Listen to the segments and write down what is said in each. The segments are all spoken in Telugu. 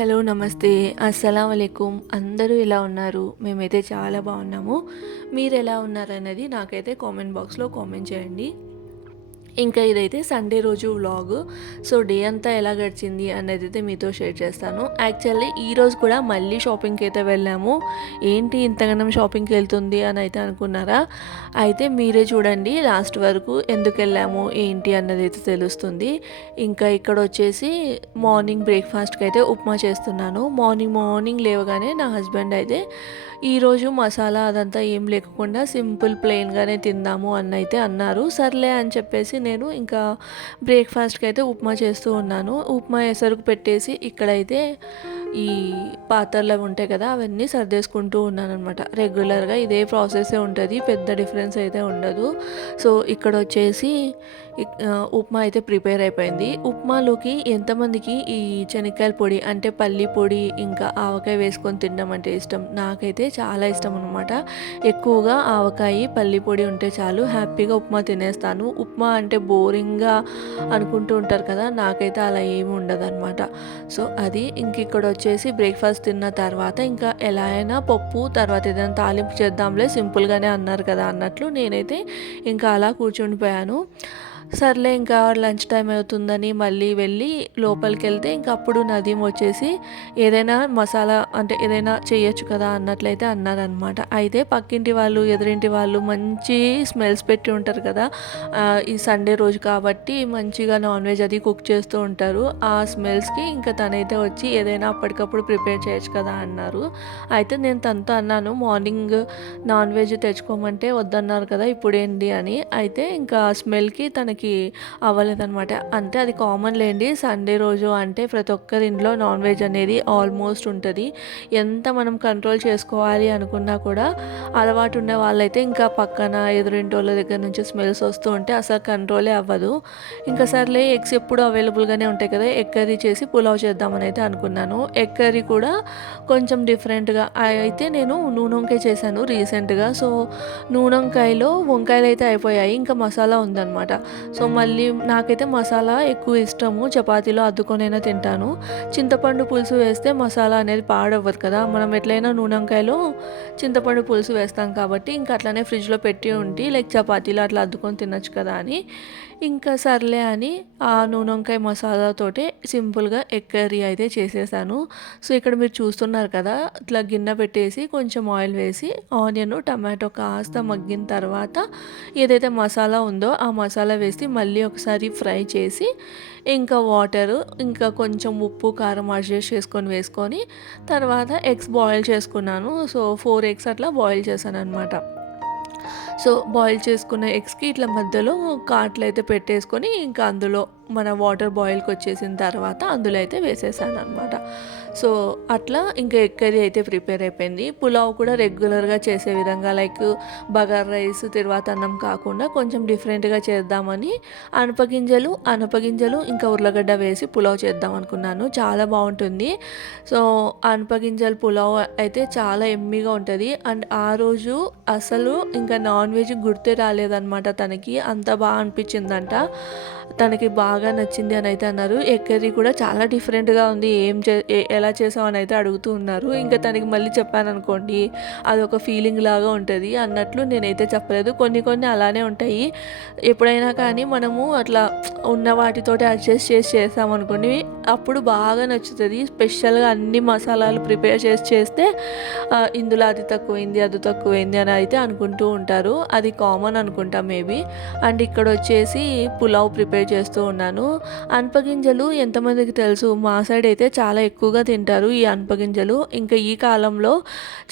హలో నమస్తే. అస్సలం అందరూ ఎలా ఉన్నారు? మేమైతే చాలా బాగున్నాము. మీరు ఎలా ఉన్నారు నాకైతే కామెంట్ బాక్స్లో కామెంట్ చేయండి. ఇంకా ఇదైతే సండే రోజు వ్లాగ్. సో డే అంతా ఎలా గడిచింది అనేది అయితే మీతో షేర్ చేస్తాను. యాక్చువల్లీ ఈరోజు కూడా మళ్ళీ షాపింగ్కి అయితే వెళ్ళాము. ఏంటి ఇంతగానం షాపింగ్కి వెళ్తుంది అని అయితే అనుకున్నారా? అయితే మీరే చూడండి లాస్ట్ వరకు ఎందుకు వెళ్ళాము ఏంటి అన్నది అయితే తెలుస్తుంది. ఇంకా ఇక్కడ వచ్చేసి మార్నింగ్ బ్రేక్ఫాస్ట్కి అయితే ఉప్మా చేస్తున్నాను. మార్నింగ్ మార్నింగ్ లేవగానే నా హస్బెండ్ అయితే ఈరోజు మసాలా అదంతా ఏం లేకుండా సింపుల్ ప్లెయిన్గానే తిందాము అని అయితే అన్నారు. సర్లే అని చెప్పేసి నేను ఇంకా బ్రేక్ఫాస్ట్కి అయితే ఉప్మా చేస్తూ ఉన్నాను. ఉప్మా ఎసరుకు పెట్టేసి ఇక్కడైతే ఈ పాత్రలు అవి ఉంటాయి కదా అవన్నీ సర్దేసుకుంటూ ఉన్నాను అనమాట రెగ్యులర్గా ఇదే ప్రాసెసే ఉంటుంది పెద్ద డిఫరెన్స్ అయితే ఉండదు. సో ఇక్కడ వచ్చేసి ఉప్మా అయితే ప్రిపేర్ అయిపోయింది. ఉప్మాలోకి ఎంతమందికి ఈ శనక్కాయల పొడి అంటే పల్లి పొడి ఇంకా ఆవకాయ వేసుకొని తినడం అంటే ఇష్టం? నాకైతే చాలా ఇష్టం అనమాట ఎక్కువగా ఆవకాయ పల్లి పొడి ఉంటే చాలు హ్యాపీగా ఉప్మా తినేస్తాను. ఉప్మా అంటే బోరింగ్గా అనుకుంటూ ఉంటారు కదా నాకైతే అలా ఏమి ఉండదు అనమాట సో అది ఇంక ఇక్కడ వచ్చేసి బ్రేక్ఫాస్ట్ తిన్న తర్వాత ఇంకా ఎలా అయినా పప్పు తర్వాత ఏదైనా తాలింపు చేద్దాంలే సింపుల్గానే అన్నారు కదా అన్నట్లు నేనైతే ఇంకా అలా కూర్చుండిపోయాను. సర్లే ఇంకా లంచ్ టైం అవుతుందని మళ్ళీ వెళ్ళి లోపలికి వెళ్తే ఇంకా అప్పుడు నదీం వచ్చేసి ఏదైనా మసాలా అంటే ఏదైనా చేయొచ్చు కదా అన్నట్లయితే అన్నారనమాట అయితే పక్కింటి వాళ్ళు ఎదురింటి వాళ్ళు మంచి స్మెల్స్ పెట్టి ఉంటారు కదా. ఆ, ఈ సండే రోజు కాబట్టి మంచిగా నాన్ వెజ్ అది కుక్ చేస్తూ ఉంటారు. ఆ స్మెల్స్కి ఇంకా తనైతే వచ్చి ఏదైనా అప్పటికప్పుడు ప్రిపేర్ చేయొచ్చు కదా అన్నారు. అయితే నేను తనతో అన్నాను మార్నింగ్ నాన్ వెజ్ తెచ్చుకోమంటే వద్దన్నారు కదా ఇప్పుడు ఏంటి అని. అయితే ఇంకా స్మెల్కి తనకి అవ్వలేదన్నమాట. అంటే అది కామన్ లేండి. సండే రోజు అంటే ప్రతి ఒక్కరి ఇంట్లో నాన్ వెజ్ అనేది ఆల్మోస్ట్ ఉంటుంది. ఎంత మనం కంట్రోల్ చేసుకోవాలి అనుకున్నా కూడా అలవాటు ఉన్న వాళ్ళైతే ఇంకా పక్కన ఎదురింటి వాళ్ళ దగ్గర నుంచి స్మెల్స్ వస్తూ ఉంటే అసలు కంట్రోలే అవ్వదు. ఇంకా సర్లే ఎగ్స్ ఎప్పుడు అవైలబుల్గానే ఉంటాయి కదా ఎగ్ కర్రీ చేసి పులావ్ చేద్దామని అయితే అనుకున్నాను. ఎగ్ కర్రీ కూడా కొంచెం డిఫరెంట్గా. అయితే నేను నూనె వంకాయ చేశాను రీసెంట్గా. సో నూనె వంకాయలో వంకాయలు అయితే అయిపోయాయి. ఇంకా మసాలా ఉందన్నమాట. సో మళ్ళీ నాకైతే మసాలా ఎక్కువ ఇష్టము. చపాతీలో అద్దుకొనైనా తింటాను. చింతపండు పులుసు వేస్తే మసాలా అనేది పాడవ్వదు కదా. మనం ఎట్లయినా నూనెంకాయలో చింతపండు పులుసు వేస్తాం కాబట్టి ఇంకా అట్లనే ఫ్రిడ్జ్లో పెట్టి ఉండి లైక్ చపాతీలో అట్లా అద్దుకొని తినొచ్చు కదా అని. ఇంకా సర్లే అని ఆ నూనె వంకాయ మసాలాతోటే సింపుల్గా ఎగ్ కర్రీ అయితే చేసేసాను. సో ఇక్కడ మీరు చూస్తున్నారు కదా ఇట్లా గిన్నె పెట్టేసి కొంచెం ఆయిల్ వేసి ఆనియన్ టమాటో కాస్త మగ్గిన తర్వాత ఏదైతే మసాలా ఉందో ఆ మసాలా వేసి మళ్ళీ ఒకసారి ఫ్రై చేసి ఇంకా వాటరు ఇంకా కొంచెం ఉప్పు కారం అడ్జస్ట్ చేసుకొని వేసుకొని తర్వాత ఎగ్స్ బాయిల్ చేసుకున్నాను. సో ఫోర్ ఎగ్స్ అట్లా బాయిల్ చేశాను అనమాట సో బాయిల్ చేసుకున్న ఎగ్స్కి ఇట్లా మధ్యలో కాట్లు అయితే పెట్టేసుకొని ఇంకా అందులో మన వాటర్ బాయిల్కి వచ్చేసిన తర్వాత అందులో అయితే వేసేసాను అనమాట సో అట్లా ఇంకా ఎగ్ కర్రీ అయితే ప్రిపేర్ అయిపోయింది పులావ్ కూడా రెగ్యులర్గా చేసే విధంగా లైక్ బగార్ రైస్ తర్వాత అన్నం కాకుండా కొంచెం డిఫరెంట్గా చేద్దామని అనపగింజలు అనపగింజలు ఇంకా ఉర్లగడ్డ వేసి పులావ్ చేద్దాం అనుకున్నాను. చాలా బాగుంటుంది. సో అనపగింజల పులావ్ అయితే చాలా ఎమ్మిగా ఉంటుంది. అండ్ ఆ రోజు అసలు ఇంకా నాన్ వెజ్ గుర్తే రాలేదన్నమాట తనకి. అంత బాగా అనిపించిందంట. తనకి బాగా నచ్చింది అని అయితే అన్నారు. ఎగ్ కర్రీ కూడా చాలా డిఫరెంట్గా ఉంది. ఏం చే ఎలా చేసావు అని అయితే అడుగుతూ ఉన్నారు. ఇంకా తనకి మళ్ళీ చెప్పాను అనుకోండి అది ఒక ఫీలింగ్ లాగా ఉంటుంది అన్నట్లు నేనైతే చెప్పలేదు. కొన్ని కొన్ని అలానే ఉంటాయి. ఎప్పుడైనా కానీ మనము అట్లా ఉన్న వాటితోటి అడ్జస్ట్ చేసి చేసామనుకోండి అప్పుడు బాగా నచ్చుతుంది. స్పెషల్గా అన్ని మసాలాలు ప్రిపేర్ చేసి చేస్తే ఇందులో అది తక్కువైంది అది తక్కువైంది అని అయితే అనుకుంటూ ఉంటారు. అది కామన్ అనుకుంటా మేబీ. అండ్ ఇక్కడ వచ్చేసి పులావ్ ప్రిపేర్ చేస్తూ ఉన్నాను. అనపగింజలు ఎంతమందికి తెలుసు? మా సైడ్ అయితే చాలా ఎక్కువగా తింటారు ఈ అనపగింజలు. ఇంకా ఈ కాలంలో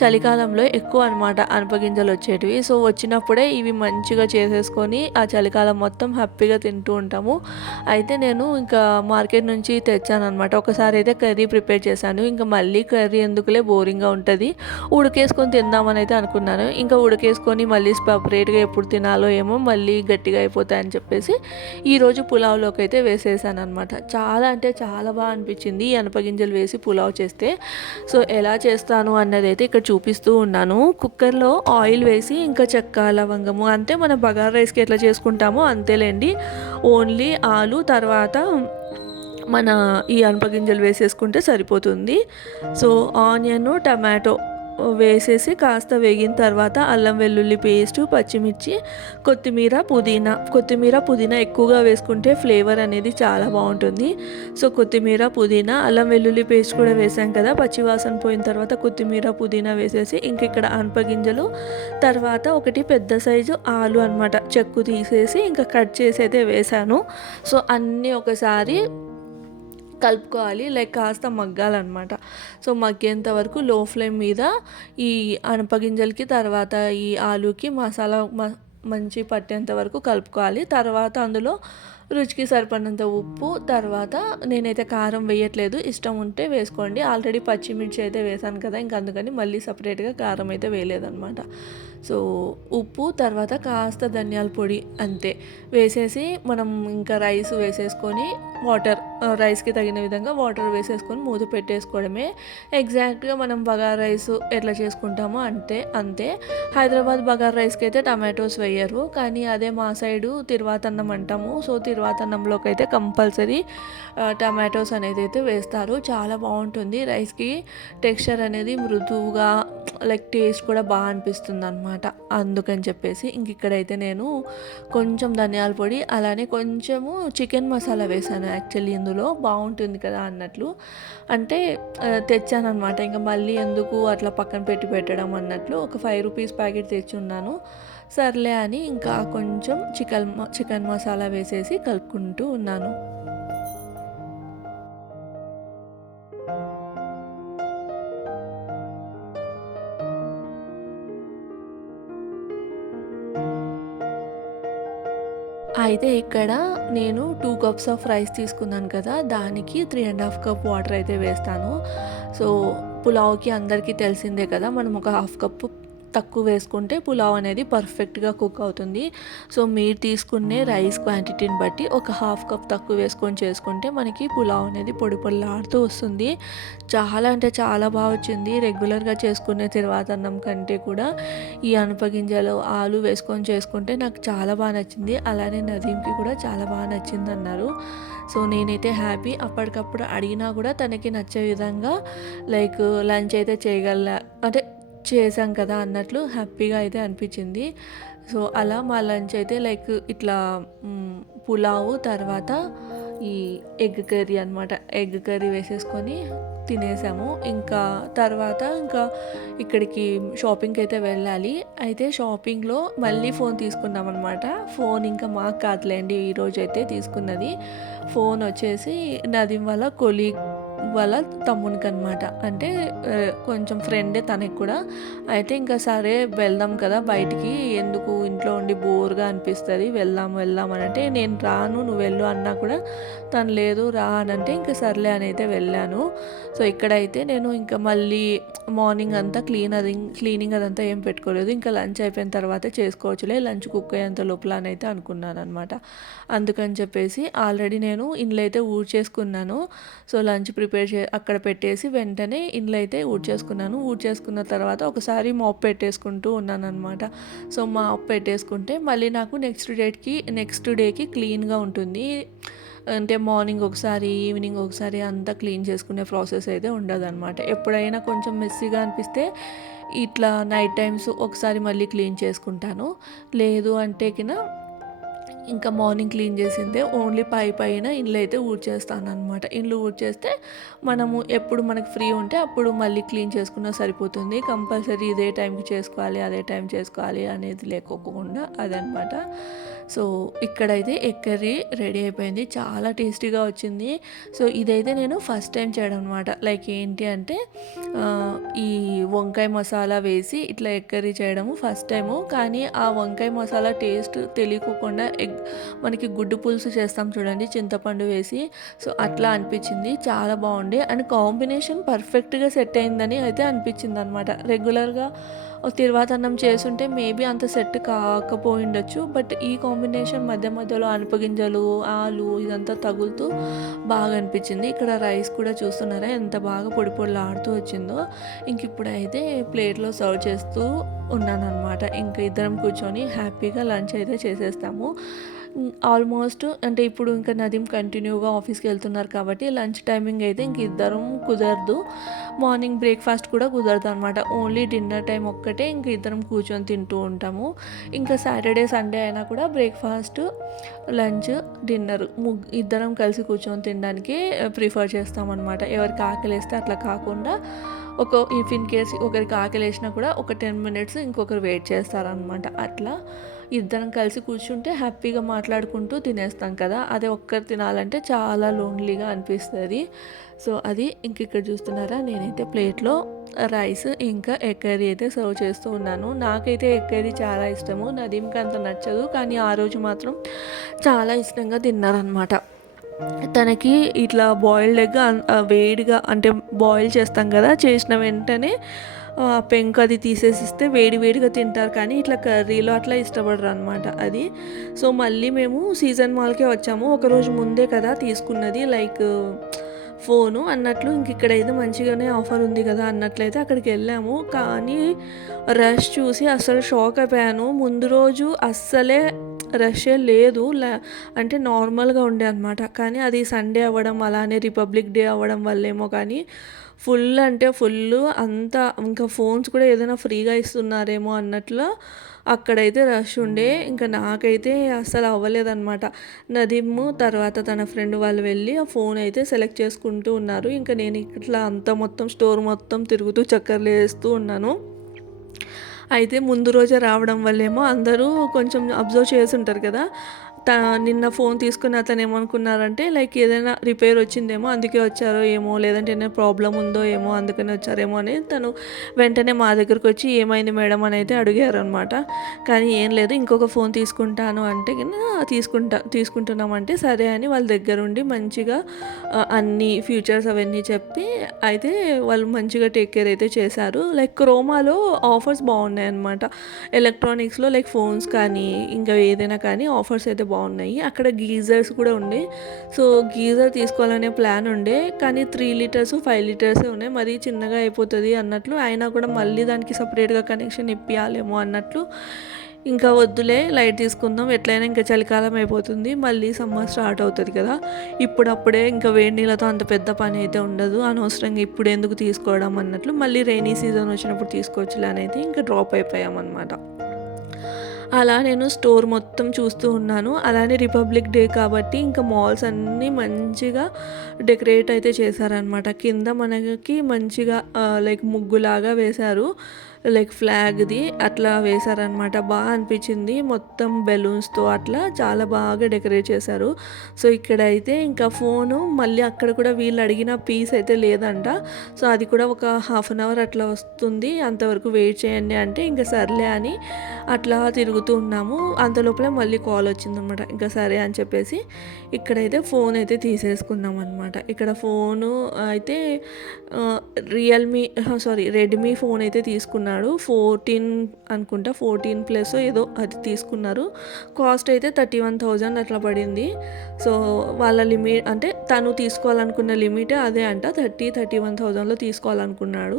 చలికాలంలో ఎక్కువ అనమాట అనపగింజలు వచ్చేటివి. సో వచ్చినప్పుడే ఇవి మంచిగా చేసేసుకొని ఆ చలికాలం మొత్తం హ్యాపీగా తింటూ ఉంటాము. అయితే నేను ఇంకా మార్కెట్ నుంచి తెచ్చాను అనమాట ఒకసారి అయితే కర్రీ ప్రిపేర్ చేశాను. ఇంకా మళ్ళీ కర్రీ ఎందుకులే బోరింగ్గా ఉంటుంది. ఉడికేసుకొని తిందామని అయితే అనుకున్నాను. ఇంకా ఉడికేసుకొని మళ్ళీ సపరేట్గా ఎప్పుడు తినాలో ఏమో మళ్ళీ గట్టిగా అయిపోతాయని చెప్పేసి ఈరోజు పులావ్లోకి అయితే వేసేసాను అనమాట చాలా అంటే చాలా బాగా అనిపించింది అనపగింజలు వేసి పులావ్ చేస్తే. సో ఎలా చేస్తాను అన్నది అయితే ఇక్కడ చూపిస్తూ ఉన్నాను. కుక్కర్లో ఆయిల్ వేసి ఇంకా చెక్క లవంగము అంతే మన బగారా రైస్కి ఎట్లా చేసుకుంటామో అంతేలేండి. ఓన్లీ ఆలు తర్వాత మన ఈ అనపగింజలు వేసేసుకుంటే సరిపోతుంది. సో ఆనియన్ టమాటో వేసేసి కాస్త వేగిన తర్వాత అల్లం వెల్లుల్లి పేస్ట్ పచ్చిమిర్చి కొత్తిమీర పుదీనా. కొత్తిమీర పుదీనా ఎక్కువగా వేసుకుంటే ఫ్లేవర్ అనేది చాలా బాగుంటుంది. సో కొత్తిమీర పుదీనా అల్లం వెల్లుల్లి పేస్ట్ కూడా వేసాం కదా పచ్చివాసన పోయిన తర్వాత కొత్తిమీర పుదీనా వేసేసి ఇంక ఇక్కడ అనపగింజలు తర్వాత ఒకటి పెద్ద సైజు ఆలు అనమాట చెక్కు తీసేసి ఇంకా కట్ చేసి అయితే వేసాను. సో అన్నీ ఒకసారి కలుపుకోవాలి లైక్ కాస్త మగ్గాలన్నమాట. సో మగ్గేంత వరకు లో ఫ్లేమ్ మీద ఈ అనపగింజలకి తర్వాత ఈ ఆలూకి మసాలా మంచి పట్టేంత వరకు కలుపుకోవాలి. తర్వాత అందులో రుచికి సరిపడినంత ఉప్పు తర్వాత నేనైతే కారం వేయట్లేదు. ఇష్టం ఉంటే వేసుకోండి. ఆల్రెడీ పచ్చిమిర్చి అయితే వేసాను కదా ఇంక అందుకని మళ్ళీ సపరేట్గా కారం అయితే వేయలేదన్నమాట. సో ఉప్పు తర్వాత కాస్త ధనియాల పొడి అంతే. వేసేసి మనం ఇంకా రైస్ వేసేసుకొని వాటర్ రైస్కి తగిన విధంగా వాటర్ వేసేసుకొని మూత పెట్టేసుకోవడమే. ఎగ్జాక్ట్గా మనం బగార్ రైస్ ఎట్లా చేసుకుంటామో అంతే అంతే. హైదరాబాద్ బగార్ రైస్కి అయితే టమాటోస్ వేయరు కానీ అదే మా సైడు తిరువాతన్నం అంటాము. సో తిరువాతన్నంలోకి అయితే కంపల్సరీ టమాటోస్ అనేది అయితే వేస్తారు. చాలా బాగుంటుంది. రైస్కి టెక్స్చర్ అనేది మృదువుగా లైక్ టేస్ట్ కూడా బాగా అనిపిస్తుంది అనమాట అందుకని చెప్పేసి ఇంక ఇక్కడైతే నేను కొంచెం ధనియాల పొడి అలానే కొంచెము చికెన్ మసాలా వేసాను యాక్చువల్లీ ఇందులో. బాగుంటుంది కదా అన్నట్లు. అంటే తెచ్చాను అనమాట ఇంకా మళ్ళీ ఎందుకు అట్లా పక్కన పెట్టి పెట్టడం అన్నట్లు ఒక ఫైవ్ రూపీస్ ప్యాకెట్ తెచ్చి ఉన్నాను సర్లే అని ఇంకా కొంచెం చికెన్ చికెన్ మసాలా వేసేసి కలుపుకుంటూ ఉన్నాను. అయితే ఇక్కడ నేను టూ కప్స్ ఆఫ్ రైస్ తీసుకున్నాను కదా దానికి three and half cup water అయితే వేస్తాను. సో పులావ్కి అందరికీ తెలిసిందే కదా మనం ఒక హాఫ్ కప్ తక్కువ వేసుకుంటే పులావ్ అనేది పర్ఫెక్ట్గా కుక్ అవుతుంది. సో మీరు తీసుకునే రైస్ క్వాంటిటీని బట్టి ఒక హాఫ్ కప్ తక్కువ వేసుకొని చేసుకుంటే మనకి పులావ్ అనేది పొడి పొల్లాడుతూ వస్తుంది. చాలా అంటే చాలా బాగా వచ్చింది. రెగ్యులర్గా చేసుకునే తర్వాత అన్నం కంటే కూడా ఈ అనపగింజలు ఆలు వేసుకొని చేసుకుంటే నాకు చాలా బాగా నచ్చింది. అలానే నదీంకి కూడా చాలా బాగా నచ్చింది అన్నారు సో నేనైతే హ్యాపీ అప్పటికప్పుడు అడిగినా కూడా తనకి నచ్చే విధంగా లైక్ లంచ్ అయితే చేయగల అంటే చేసాం కదా అన్నట్లు హ్యాపీగా అయితే అనిపించింది. సో అలా మా లంచ్ అయితే లైక్ ఇట్లా పులావు తర్వాత ఈ ఎగ్ కర్రీ అనమాట ఎగ్ కర్రీ వేసేసుకొని తినేసాము. ఇంకా తర్వాత ఇంకా ఇక్కడికి షాపింగ్కి అయితే వెళ్ళాలి. అయితే షాపింగ్లో మళ్ళీ ఫోన్ తీసుకున్నాం అనమాట ఫోన్ ఇంకా మాకు కాదులేండి ఈరోజు అయితే తీసుకున్నది. ఫోన్ వచ్చేసి నదిం వల్ల కొలీగ్ వాళ్ళ తమ్మునికి అనమాట అంటే కొంచెం ఫ్రెండే తనకి కూడా. అయితే ఇంకా సరే వెళ్దాం కదా బయటికి. ఎందుకు ఇంట్లో ఉండి బోర్గా అనిపిస్తుంది. వెళ్దాం వెళ్దాం అని అంటే నేను రాను నువ్వు వెళ్ళు అన్నా కూడా తను లేదు రా అని అంటే ఇంకా సర్లే అని అయితే వెళ్ళాను. సో ఇక్కడైతే నేను ఇంకా మళ్ళీ మార్నింగ్ అంతా క్లీన్ అది క్లీనింగ్ అదంతా ఏం పెట్టుకోలేదు. ఇంకా లంచ్ అయిపోయిన తర్వాత చేసుకోవచ్చులే. లంచ్ కుక్ అయ్యేంత లోపల అని అయితే అనుకున్నాను అనమాట అందుకని చెప్పేసి ఆల్రెడీ నేను ఇండ్లు అయితే ఊడ్చేసుకున్నాను. సో లంచ్ ప్రిపేర్ ప్రిపేర్ చే అక్కడ పెట్టేసి వెంటనే ఇండ్లు అయితే ఊడ్చేసుకున్నాను ఊడ్చేసుకున్న తర్వాత ఒకసారి మాప్ పెట్టేసుకుంటూ ఉన్నాను అనమాట సో మాప్ పెట్టేసుకుంటే మళ్ళీ నాకు నెక్స్ట్ డేట్కి నెక్స్ట్ డేకి క్లీన్గా ఉంటుంది. అంటే మార్నింగ్ ఒకసారి ఈవినింగ్ ఒకసారి అంతా క్లీన్ చేసుకునే ప్రాసెస్ అయితే ఉండదన్నమాట. ఎప్పుడైనా కొంచెం మెస్సీగా అనిపిస్తే ఇట్లా నైట్ టైమ్స్ ఒకసారి మళ్ళీ క్లీన్ చేసుకుంటాను. లేదు అంటే కినా ఇంకా మార్నింగ్ క్లీన్ చేసిందే. ఓన్లీ పై పైన ఇండ్లు అయితే ఊడ్చేస్తాను అనమాట ఇండ్లు ఊడ్చేస్తే మనము ఎప్పుడు మనకు ఫ్రీ ఉంటే అప్పుడు మళ్ళీ క్లీన్ చేసుకున్నా సరిపోతుంది. కంపల్సరీ ఇదే టైంకి చేసుకోవాలి అదే టైం చేసుకోవాలి అనేది లేకోకుండా అదనమాట సో ఇక్కడైతే ఎగ్ కర్రీ రెడీ అయిపోయింది. చాలా టేస్టీగా వచ్చింది. సో ఇదైతే నేను ఫస్ట్ టైం చేయడం అనమాట లైక్ ఏంటి అంటే ఈ వంకాయ మసాలా వేసి ఇట్లా ఎగ్ కర్రీ చేయడము ఫస్ట్ టైము. కానీ ఆ వంకాయ మసాలా టేస్ట్ తెలియకోకుండా ఎగ్ మనకి గుడ్డు పులుసు చేస్తాం చూడండి చింతపండు వేసి. సో అట్లా అనిపించింది. చాలా బాగుండే. అండ్ కాంబినేషన్ పర్ఫెక్ట్గా సెట్ అయిందని అయితే అనిపించింది అనమాట రెగ్యులర్గా తిరువాతన్నం చేసుంటే మేబీ అంత సెట్ కాకపోయిండొచ్చు బట్ ఈ కాంబినేషన్ మధ్య మధ్యలో అనుపగింజలు ఆలు ఇదంతా తగులుతూ బాగా అనిపించింది ఇక్కడ రైస్ కూడా చూస్తున్నారా ఎంత బాగా పొడి పొడిలాడుతూ వచ్చిందో. ఇంక ఇప్పుడైతే ప్లేట్లో సర్వ్ చేస్తూ ఉన్నాను అనమాట ఇంక ఇద్దరం కూర్చొని హ్యాపీగా లంచ్ అయితే చేసేస్తాము. ఆల్మోస్ట్ అంటే ఇప్పుడు ఇంకా నదీం కంటిన్యూగా ఆఫీస్కి వెళ్తున్నారు కాబట్టి లంచ్ టైమింగ్ అయితే ఇంక ఇద్దరం కుదరదు. మార్నింగ్ బ్రేక్ఫాస్ట్ కూడా కుదరదు అనమాట ఓన్లీ డిన్నర్ టైం ఒక్కటే ఇంక ఇద్దరం కూర్చొని తింటూ ఉంటాము. ఇంకా సాటర్డే సండే అయినా కూడా బ్రేక్ఫాస్ట్ లంచ్ డిన్నర్ ముగ్ ఇద్దరం కలిసి కూర్చొని తినడానికి ప్రిఫర్ చేస్తామన్నమాట ఎవరికి ఆకలిస్తే అట్లా కాకుండా ఒక ఇఫ్ ఇన్ కేస్ ఒకరికి ఆకలి వేసినా కూడా ఒక టెన్ మినిట్స్ ఇంకొకరు వెయిట్ చేస్తారనమాట అట్లా ఇద్దరం కలిసి కూర్చుంటే హ్యాపీగా మాట్లాడుకుంటూ తినేస్తాం కదా. అదే ఒక్కరు తినాలంటే చాలా లోన్లీగా అనిపిస్తుంది. సో అది ఇంక ఇక్కడ చూస్తున్నారా? నేనైతే ప్లేట్లో రైస్ ఇంకా ఎగ్ కర్రీ అయితే సర్వ్ చేస్తూ ఉన్నాను. నాకైతే ఎగ్ కర్రీ చాలా ఇష్టము. నదీంకి అంత నచ్చదు కానీ ఆ రోజు మాత్రం చాలా ఇష్టంగా తిన్నారనమాట తనకి ఇట్లా బాయిల్డ్ ఎగ్ వేడిగా అంటే బాయిల్ చేస్తాం కదా చేసిన వెంటనే పెంకు అది తీసేసిస్తే వేడి వేడిగా తింటారు కానీ ఇట్లా కర్రీలో అట్లా ఇష్టపడరు అనమాట అది. సో మళ్ళీ మేము సీజన్ మాల్కే వచ్చాము. ఒకరోజు ముందే కదా తీసుకున్నది లైక్ ఫోను అన్నట్లు ఇంక ఇక్కడైతే మంచిగానే ఆఫర్ ఉంది కదా అన్నట్లయితే అక్కడికి వెళ్ళాము. కానీ రష్ చూసి అసలు షాక్ అయిపోయాను. ముందు రోజు అస్సలే రష్ లేదు అంటే నార్మల్గా ఉండే అనమాట కానీ అది సండే అవ్వడం అలానే రిపబ్లిక్ డే అవ్వడం వల్లేమో కానీ ఫుల్ అంటే ఫుల్ అంతా ఇంకా ఫోన్స్ కూడా ఏదైనా ఫ్రీగా ఇస్తున్నారేమో అన్నట్లు అక్కడైతే రష్ ఉండే. ఇంకా నాకైతే అస్సలు అవ్వలేదన్నమాట. నదీము తర్వాత తన ఫ్రెండ్ వాళ్ళు వెళ్ళి ఆ ఫోన్ అయితే సెలెక్ట్ చేసుకుంటూ ఉన్నారు. ఇంకా నేను ఇట్లా అంతా మొత్తం స్టోర్ మొత్తం తిరుగుతూ చక్కర్లు వేస్తూ ఉన్నాను. అయితే ముందు రోజే రావడం వల్లేమో అందరూ కొంచెం అబ్జర్వ్ చేసి ఉంటారు కదా. నిన్న ఫోన్ తీసుకున్న అతను ఏమనుకున్నారంటే లైక్ ఏదైనా రిపేర్ వచ్చిందేమో అందుకే వచ్చారో ఏమో లేదంటే ఏదైనా ప్రాబ్లం ఉందో ఏమో అందుకని వచ్చారేమో అని తను వెంటనే మా దగ్గరకు వచ్చి ఏమైంది మేడం అని అయితే అడిగారు అనమాట కానీ ఏం లేదు ఇంకొక ఫోన్ తీసుకుంటాను అంటే తీసుకుంటా తీసుకుంటున్నామంటే సరే అని వాళ్ళ దగ్గర ఉండి మంచిగా అన్ని ఫ్యూచర్స్ అవన్నీ చెప్పి అయితే వాళ్ళు మంచిగా టేక్ కేర్ అయితే చేశారు. లైక్ క్రోమాలో ఆఫర్స్ బాగున్నాయి అనమాట ఎలక్ట్రానిక్స్లో లైక్ ఫోన్స్ కానీ ఇంకా ఏదైనా కానీ ఆఫర్స్ అయితే బాగున్నాయి. బాగున్నాయి. అక్కడ గీజర్స్ కూడా ఉండే. సో గీజర్ తీసుకోవాలనే ప్లాన్ ఉండే. కానీ త్రీ లీటర్స్ ఫైవ్ లీటర్సే ఉన్నాయి. మరీ చిన్నగా అయిపోతుంది అన్నట్లు. అయినా కూడా మళ్ళీ దానికి సపరేట్గా కనెక్షన్ ఇప్పియాలేమో అన్నట్లు. ఇంకా వద్దులే లైట్ తీసుకుందాం. ఎట్లయినా ఇంకా చలికాలం అయిపోతుంది. మళ్ళీ సమ్మర్ స్టార్ట్ అవుతుంది కదా. ఇప్పుడప్పుడే ఇంకా వేడి నీళ్ళతో అంత పెద్ద పని అయితే ఉండదు. అనవసరంగా ఇప్పుడు ఎందుకు తీసుకోవడం అన్నట్లు. మళ్ళీ రైనీ సీజన్ వచ్చినప్పుడు తీసుకోవచ్చులే అనేది ఇంకా డ్రాప్ అయిపోయామన్నమాట. అలా నేను స్టోర్ మొత్తం చూస్తూ ఉన్నాను. అలానే రిపబ్లిక్ డే కాబట్టి ఇంకా మాల్స్ అన్నీ మంచిగా డెకరేట్ అయితే చేశారనమాట కింద మనకి మంచిగా లైక్ ముగ్గులాగా వేశారు. లైక్ ఫ్లాగ్ది అట్లా వేశారనమాట బాగా అనిపించింది. మొత్తం బెలూన్స్తో అట్లా చాలా బాగా డెకరేట్ చేశారు. సో ఇక్కడైతే ఇంకా ఫోను మళ్ళీ అక్కడ కూడా వీళ్ళు అడిగిన పీస్ అయితే లేదంట. సో అది కూడా ఒక హాఫ్ అన్ అవర్ అట్లా వస్తుంది. అంతవరకు వెయిట్ చేయండి అంటే ఇంకా సర్లే అని అట్లా తిరుగుతూ ఉన్నాము. అంతలోపలే మళ్ళీ కాల్ వచ్చిందనమాట ఇంకా సరే అని చెప్పేసి ఇక్కడైతే ఫోన్ అయితే తీసేసుకున్నాం అనమాట ఇక్కడ ఫోను అయితే రియల్మీ సారీ రెడ్మీ ఫోన్ అయితే తీసుకున్నాం తీసుకున్నాడు. ఫోర్టీన్ అనుకుంటా ఫోర్టీన్ ప్లస్ ఏదో అది తీసుకున్నారు. కాస్ట్ అయితే థర్టీ వన్ థౌజండ్ అట్లా పడింది. సో వాళ్ళ లిమిట్ అంటే తను తీసుకోవాలనుకున్న లిమిట్ అదే అంట. థర్టీ థర్టీ వన్ థౌజండ్లో తీసుకోవాలనుకున్నాడు.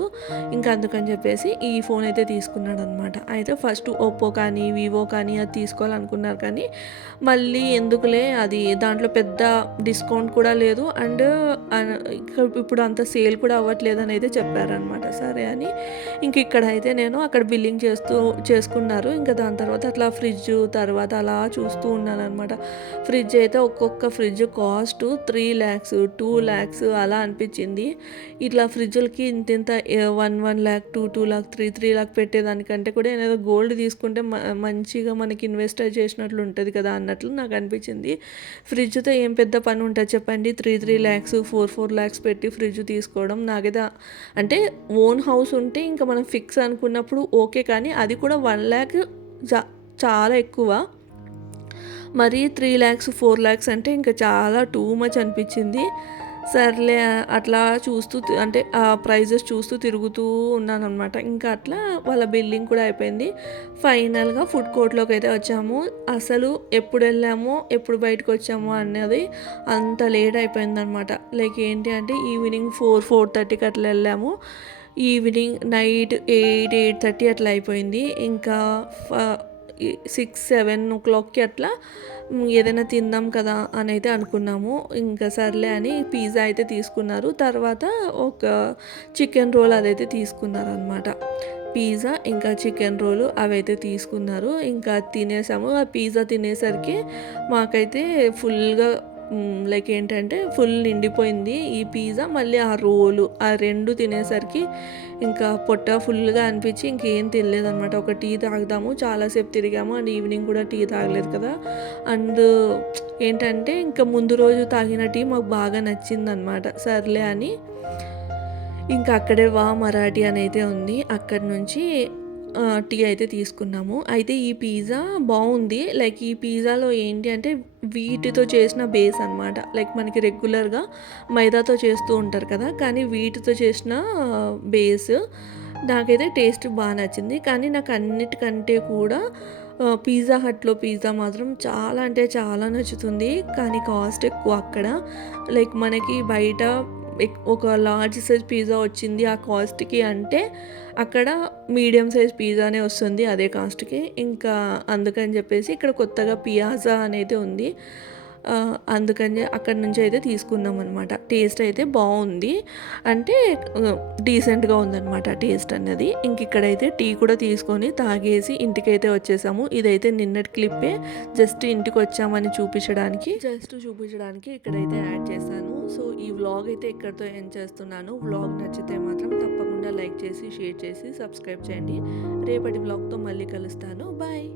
ఇంకా అందుకని చెప్పేసి ఈ ఫోన్ అయితే తీసుకున్నాడు అనమాట అయితే ఫస్ట్ ఒప్పో కానీ వివో కానీ అది తీసుకోవాలనుకున్నారు కానీ మళ్ళీ ఎందుకులే అది దాంట్లో పెద్ద డిస్కౌంట్ కూడా లేదు. అండ్ ఇప్పుడు అంత సేల్ కూడా అవ్వట్లేదు అని అయితే చెప్పారనమాట. సరే అని ఇంక ఇక్కడ అయితే నేను అక్కడ బిల్లింగ్ చేస్తూ చేసుకున్నారు. ఇంకా దాని తర్వాత అట్లా ఫ్రిడ్జ్ తర్వాత అలా చూస్తూ ఉన్నాను అనమాట ఫ్రిడ్జ్ అయితే ఒక్కొక్క fridge cost three lakhs two lakhs అలా అనిపించింది. ఇట్లా ఫ్రిడ్జ్లకి ఇంత ఇంత one one lakh two two lakh three three lakh పెట్టేదానికంటే కూడా ఏదో గోల్డ్ తీసుకుంటే మంచిగా మనకి ఇన్వెస్టర్ చేసినట్లు ఉంటుంది కదా అన్నట్లు నాకు అనిపించింది. ఫ్రిడ్జ్తో ఏం పెద్ద పని ఉంటుంది చెప్పండి? Three three lakhs four four lakhs పెట్టి ఫ్రిడ్జ్ తీసుకోవడం నాకైతే అంటే ఓన్ హౌస్ ఉంటే ఇంకా మనం ఫిక్స్ అనుకున్నప్పుడు ఓకే కానీ అది కూడా వన్ ల్యాక్ చాలా ఎక్కువ. మరి త్రీ ల్యాక్స్ ఫోర్ ల్యాక్స్ అంటే ఇంకా చాలా టూ మచ్ అనిపించింది. సర్లే అట్లా చూస్తూ అంటే ఆ ప్రైజెస్ చూస్తూ తిరుగుతూ ఉన్నాను అనమాట ఇంకా అట్లా వాళ్ళ బిల్లింగ్ కూడా అయిపోయింది. ఫైనల్గా ఫుడ్ కోర్ట్లోకి అయితే వచ్చాము. అసలు ఎప్పుడు వెళ్ళామో ఎప్పుడు బయటకు వచ్చామో అన్నది అంత లేట్ అయిపోయిందనమాట లైక్ ఏంటి అంటే ఈవినింగ్ ఫోర్ ఫోర్ థర్టీకి అట్లా వెళ్ళాము. Evening night eight eight thirty అట్లా అయిపోయింది. ఇంకా సిక్స్ సెవెన్ ఓ క్లాక్కి అట్లా ఏదైనా తిందాం కదా అని అయితే అనుకున్నాము. ఇంకా సర్లే అని పిజ్జా అయితే తీసుకున్నారు. తర్వాత ఒక చికెన్ రోల్ అదైతే తీసుకున్నారు అనమాట పిజ్జా ఇంకా చికెన్ రోలు అవైతే తీసుకున్నారు. ఇంకా తినేసాము. ఆ పిజ్జా తినేసరికి మాకైతే ఫుల్గా లైక్ ఏంటంటే ఫుల్ నిండిపోయింది ఈ పిజ్జా మళ్ళీ ఆ రోలు ఆ రెండు తినేసరికి ఇంకా పొట్ట ఫుల్గా అనిపించి ఇంకేం తినలేదనమాట ఒక టీ తాగుదాము చాలాసేపు తిరిగాము అండ్ ఈవినింగ్ కూడా టీ తాగలేదు కదా. అండ్ ఏంటంటే ఇంకా ముందు రోజు తాగిన టీ మాకు బాగా నచ్చిందనమాట సర్లే అని. ఇంకా అక్కడే వా మరాఠీ అని అయితే ఉంది. అక్కడి నుంచి టీ అయితే తీసుకున్నాము. అయితే ఈ పిజ్జా బాగుంది. లైక్ ఈ పిజ్జాలో ఏంటి అంటే వీటితో చేసిన బేస్ అనమాట లైక్ మనకి రెగ్యులర్గా మైదాతో చేస్తూ ఉంటారు కదా కానీ వీటితో చేసిన బేస్ నాకైతే టేస్ట్ బాగా నచ్చింది. కానీ నాకు అన్నిటికంటే కూడా పిజ్జా హట్లో పిజ్జా మాత్రం చాలా అంటే చాలా నచ్చుతుంది. కానీ కాస్ట్ ఎక్కువ అక్కడ. లైక్ మనకి బయట ఒక లార్జ్ సైజ్ పిజ్జా వచ్చింది ఆ కాస్ట్కి అంటే అక్కడ మీడియం సైజ్ పిజ్జానే వస్తుంది అదే కాస్ట్కి ఇంకా అందుకని చెప్పేసి ఇక్కడ కొత్తగా పియాజా అనేది ఉంది. అందుకని అక్కడ నుంచి అయితే తీసుకున్నాం అనమాట టేస్ట్ అయితే బాగుంది. అంటే డీసెంట్గా ఉందన్నమాట టేస్ట్ అన్నది. ఇంక ఇక్కడైతే టీ కూడా తీసుకొని తాగేసి ఇంటికైతే వచ్చేసాము. ఇదైతే నిన్నటి క్లిప్పే జస్ట్ ఇంటికి వచ్చామని చూపించడానికి. జస్ట్ చూపించడానికి ఇక్కడైతే యాడ్ చేశాను. సో ఈ వ్లాగ్ అయితే ఇక్కడితో ఎండ్ చేస్తున్నాను. వ్లాగ్ నచ్చితే మాత్రం తప్పకుండా లైక్ చేసి షేర్ చేసి సబ్స్క్రైబ్ చేయండి. రేపటి వ్లాగ్తో మళ్ళీ కలుస్తాను. బాయ్!